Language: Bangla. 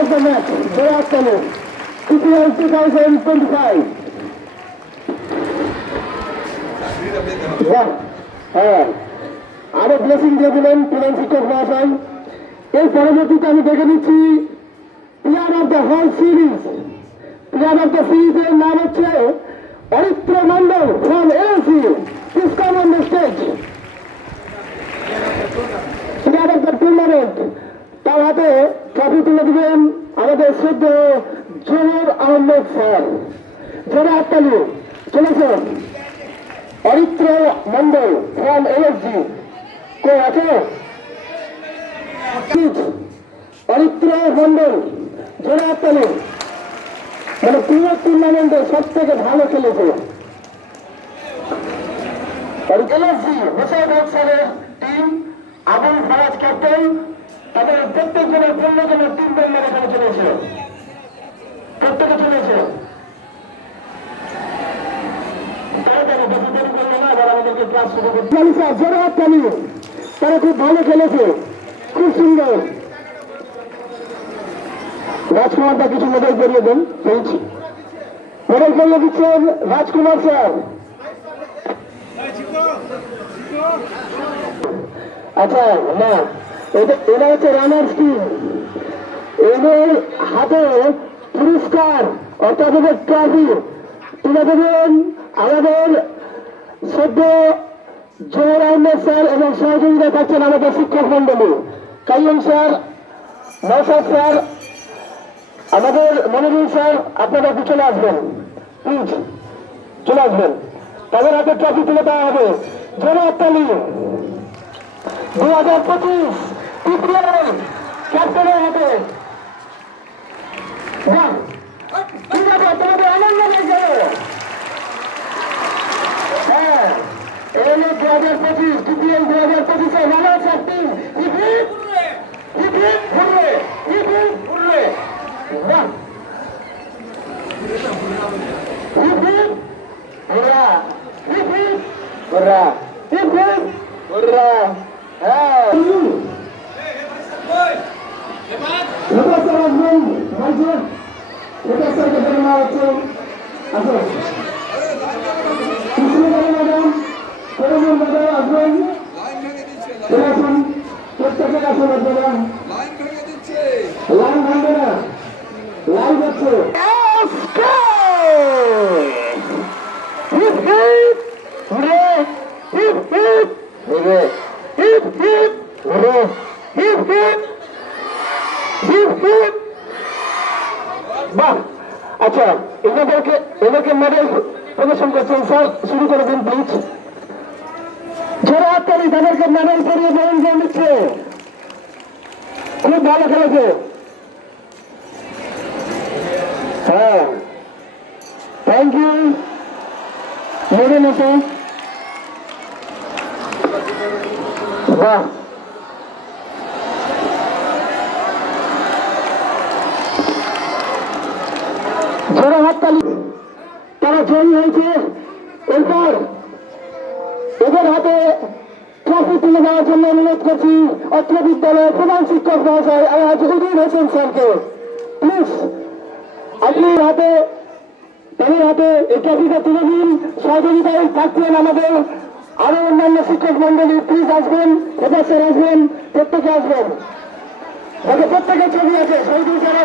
of the match, Virat Kohli, IPL 2025. আরো ব্লেসিং দিয়ে দিলেন প্রধান শিক্ষক মহাশয়। এর পরবর্তীতে আমি দেখে নিচ্ছি player of the whole series. Player of the সিরিজের নাম হচ্ছে Aritra Mondal from LC. Please come on the stage. Player of the tournament, তার হাতে ট্রফি তুলে দিবেন আমাদের শ্রদ্ধেয় জোহর আহমেদ স্যার। জোরে হাততালি। চলেছেন অরিত্র মন্ডল ফ্রম এলএসজি। কে আছে? অরিত্র মন্ডল, জোরে হাততালি। মানে পুরো টুর্নামেন্টে সব থেকে ভালো খেলেছে এলএসজি হোসেন হক স্যারের টিম। আবুল ফরাজ ক্যাপ্টেন। তাদের প্রত্যেক জনের 15 জনের টিম মেম্বার এখানে চলেছে, প্রত্যেকে চলেছে। তারা খুব ভালো খেলেছে, খুব সুন্দর। রাজকুমারটা কিছু মেডেল করিয়ে দেন প্লিজ। মেডেল করিয়ে দিচ্ছেন রাজকুমার স্যার। আচ্ছা না, এরা হচ্ছে রানার্স টিম। এদের হাতে পুরস্কার অর্থাৎ এদের ট্রফি তুলে দেবেন আমাদের সদ্য জোহর আহমেদ স্যার এবং সহযোগিতা থাকছেন আমাদের শিক্ষক মন্ডলী কাইয়ুম স্যার, নওশাদ স্যার, আমাদের মনিরুল স্যার। আপনারা একটু চলে আসবেন প্লিজ, চলে আসবেন। তাদের হাতে ট্রফি তুলে দেওয়া হবে। জোরে হাততালি। 2025 টিপিএল ক্যাপ্টেনের হাতে। ঠিক আছে, তোমাদের আনন্দ লাগছে। হ্যাঁ, এই 2025 টিপিএল 2025 রানার্স আপ টিম। বাহ, আচ্ছা এদেরকে মেডেল প্রদর্শন করছেন স্যার। শুরু করে দিন প্লিজ। জোরে হাততালি। তাদেরকে মেডেল করিয়ে মেডেল দিয়ে নিচ্ছে। খুব ভালো খেলেছে। হ্যাঁ, থ্যাংক ইউ মেডেল এসে। বাহ, জোরে হাততালি। তারা জয়ী হয়েছে। এরপর এদের হাতে ট্রফি তুলে দেওয়ার জন্য অনুরোধ করছি অত্র বিদ্যালয়ের প্রধান শিক্ষক মহাশয় আলহাজ উদিন হোসেন স্যারকে। প্লিজ আপনি তাদের হাতে এই ট্রফিটা তুলে দিন। সহযোগিতায় থাকছেন আমাদের আরো অন্যান্য শিক্ষক মন্ডলী। প্লিজ আসবেন, হেড স্যার আসবেন, প্রত্যেকে আসবেন। প্রত্যেকের ছবি আছে শহীদুল স্যার।